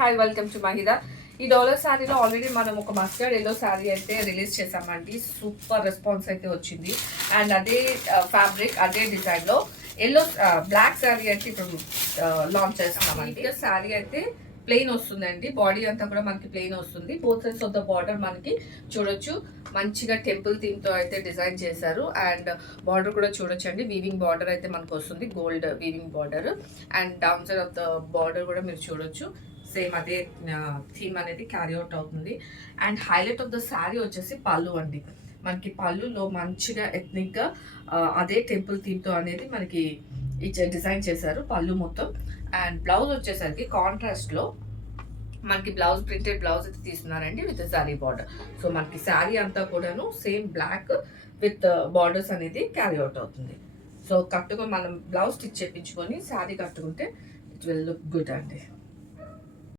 Hi welcome to Mahitha. ఈ dollar శారీలో already మనం ఒక మస్టర్డ్ ఎల్లో శారీ అయితే రిలీజ్ చేసామండి. సూపర్ రెస్పాన్స్ అయితే వచ్చింది. అండ్ అదే ఫ్యాబ్రిక్ అదే డిజైన్లో ఎల్లో బ్లాక్ శారీ అయితే ఇప్పుడు లాంచ్ చేస్తున్నామండి. శారీ అయితే ప్లెయిన్ వస్తుందండి. బాడీ అంతా కూడా మనకి ప్లెయిన్ వస్తుంది. Both sides of the border మనకి చూడొచ్చు మంచిగా టెంపుల్ థీమ్ తో అయితే డిజైన్ చేశారు. అండ్ బార్డర్ కూడా చూడొచ్చండి. వీవింగ్ బార్డర్ అయితే మనకు వస్తుంది, gold weaving border. And down side of the border కూడా మీరు చూడొచ్చు సేమ్ అదే థీమ్ అనేది క్యారీ అవుట్ అవుతుంది. And highlight of the sari వచ్చేసి పళ్ళు అండి. మనకి పళ్ళులో మంచిగా ఎథ్నిక్గా అదే టెంపుల్ థీమ్తో అనేది మనకి డిజైన్ చేశారు పళ్ళు మొత్తం. అండ్ బ్లౌజ్ వచ్చేసరికి కాంట్రాస్ట్లో మనకి బ్లౌజ్ ప్రింటెడ్ బ్లౌజ్ అయితే తీసుకున్నారండి విత్ శారీ బార్డర్. సో మనకి శారీ అంతా కూడాను సేమ్ బ్లాక్ విత్ బార్డర్స్ అనేది క్యారీ అవుట్ అవుతుంది. సో కట్టుకొని మనం బ్లౌజ్ స్టిచ్ చేయించుకొని శారీ కట్టుకుంటే ఇట్ విల్ లుక్ గుడ్ అండి.